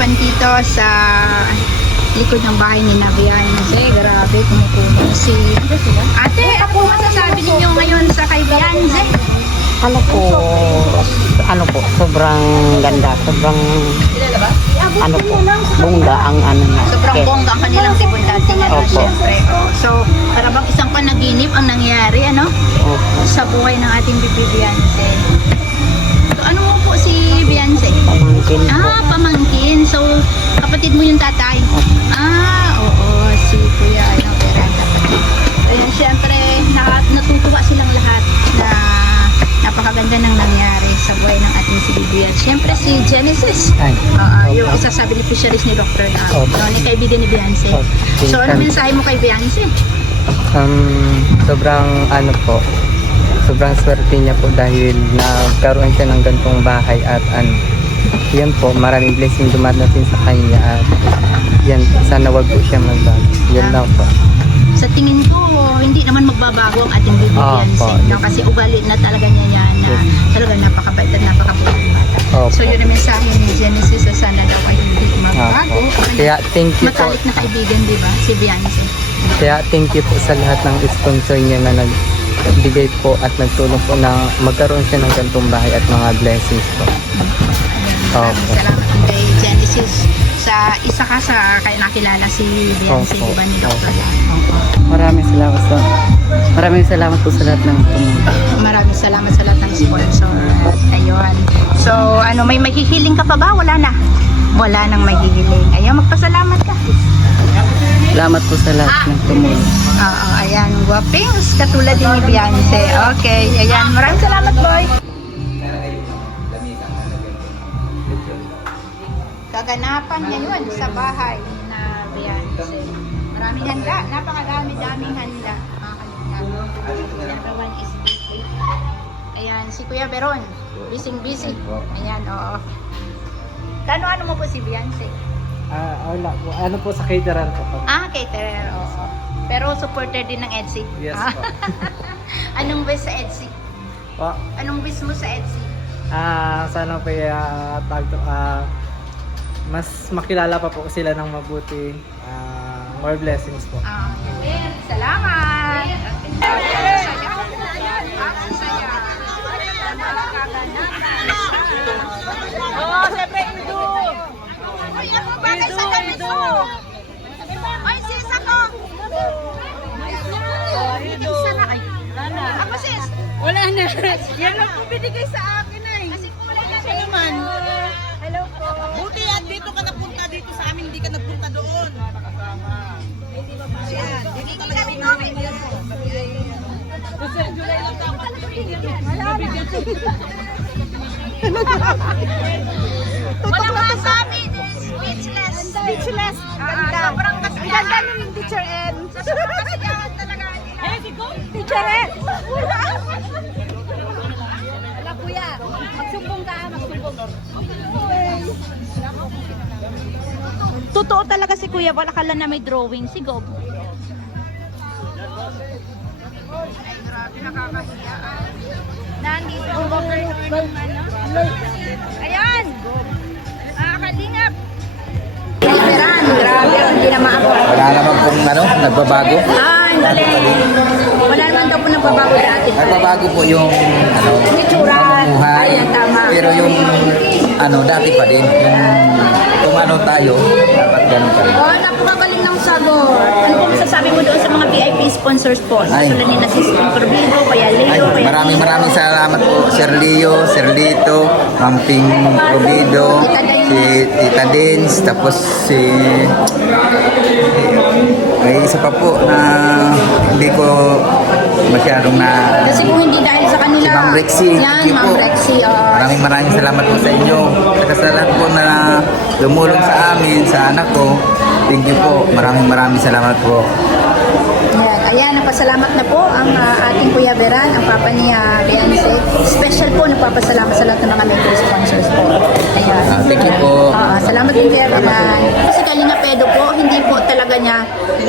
taguyupan dito sa likod ng bahay ni Nabian. Kasi grabe, kumukuha si ate. Ako masasabi ninyo ngayon sa kay Bianze? Ano po, sobrang ganda, sobrang bongga ang ano na. Sobrang bongga ang kanilang tibon dating syempre. So, para bang isang panaginip ang nangyari, sa buhay ng ating Bibi Bianze. So, ano mo po si Bianze? Pamangkin po. Pamangkin. So, kapatid mo yung tatay? Oo, si Kuya, Beran, kapatid. Ayun, syempre, natutuwa silang lahat na napakaganda ng nangyari sa buhay ng ating si Bibian. Siyempre si Genesis, yung isasabi ni fisheries ni Dr. Dao, ni kaibigan ni Bianze. So ano mensahe mo kay Bianze? Sobrang swerte niya po dahil nagkaroon siya ng gantong bahay at yan po, maraming blessing dumadating sa kanya at yan, sana wag po siya magbago. Yan lang po. Sa tingin ko, hindi naman magbabago ang ating Bibi Bianze, kasi ugali na talaga niya yan, na talaga napakabait at napakabuting bata. So yun ang mensahe ni Genesis, so sana daw ay hindi magbago. Kaya thank you po. Matalik na kaibigan, di ba, si Bianze? Kaya thank you po sa lahat ng sponsor niya na nagbigay po at nagtulong po na magkaroon siya ng gantong bahay at mga blessings po. Salamat din kay Genesis sa isa ka sa kaya nakilala si Bianze, di ba, ni Dr. Maraming salamat po sa lahat ng tumulong. Maraming salamat sa lahat ng sponsor. Ayun. So, may maghihiling ka pa ba? Wala na. Wala nang maghihiling. Ayun, magpasalamat ka. Salamat po sa lahat ng tumulong. Ayan. Guwapings. Katulad din ni Bianze. Okay. Ayan. Maraming salamat, boy. Kaganapan ngayon sa bahay na Bianze. Maraming handa. Napakadami-daming handa. Everyone is busy. Ayan, si Kuya Beron. Busy. Ayan, oo. Ano mo po si Bianze? Wala po. Ano po sa caterer po? Caterer, oo. Pero supporter din ng Etsy. Yes po. Anong wish sa Etsy? Po? Anong wish mo sa Etsy? Sana po mas makilala pa po sila ng mabuti. More blessings po. Salamat! Siyempre, Indo! Uy, ano bagay sa damit mo? Uy, sis ako! Indo! Ako, sis! Wala na! Yan lang po binigay sa akin ay! Kasi kulay na siya naman! Hello po! Buti at dito ka napunta dito sa amin, hindi ka napunta doon. Ayan, dito talaga rin namin yan. Wala ka sabi, speechless. Speechless. Sobrang kasiyahan. Ang ganda ng Teacher N. Sobrang kasiyahan talaga. Teacher N. Wala kuya, magsumbong ka, Totoo talaga si kuya, wala ka lang na may drawing. Si Gob. Grabe, nakakahiya. Nandito ang overheard ng Ayan! Kalingap! Beran, grabe, hindi na maabot. Wala naman pong nagbabago. Ang galing. Wala naman daw po nagbabago dati. Nagbabago po yung Pamumuhay. Ayan, tama. Pero yung dati pa din. Kung tayo, dapat ganun pa rin. Napakagaling ng sagot. Ano po masasabi mo doon sa mga VIP sponsors po? Susunod ni na si Corbido, kaya Leo, kaya Maraming salamat po, Sir Leo, Sir Lito, Mamping Corbido, si Tita Dins, tapos may isa pa po na hindi ko masyadong na... Kasi kung hindi dahil sa kanila. Si Ma'am Rexy. Yan, Ma'am Rexy. Maraming salamat po sa inyo. Sa lahat po na lumulong sa amin, sa anak ko. Thank you po. Maraming salamat po. Ayan, napasalamat na po ang ating Kuya Beran, ang papa ni Bianze. Special po, nagpapasalamat sa lahat ng mga major sponsors po. Ayan. Thank you po. Salamat din Kuya Beran. Kasi Kalinga Pedo po, hindi po talaga niya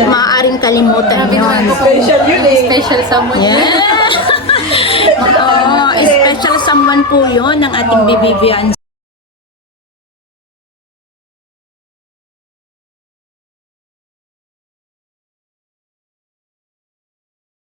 maaaring kalimutan yun. Special yun eh. Special someone. Yeah. Special someone po yun ng ating Bibi Bianze.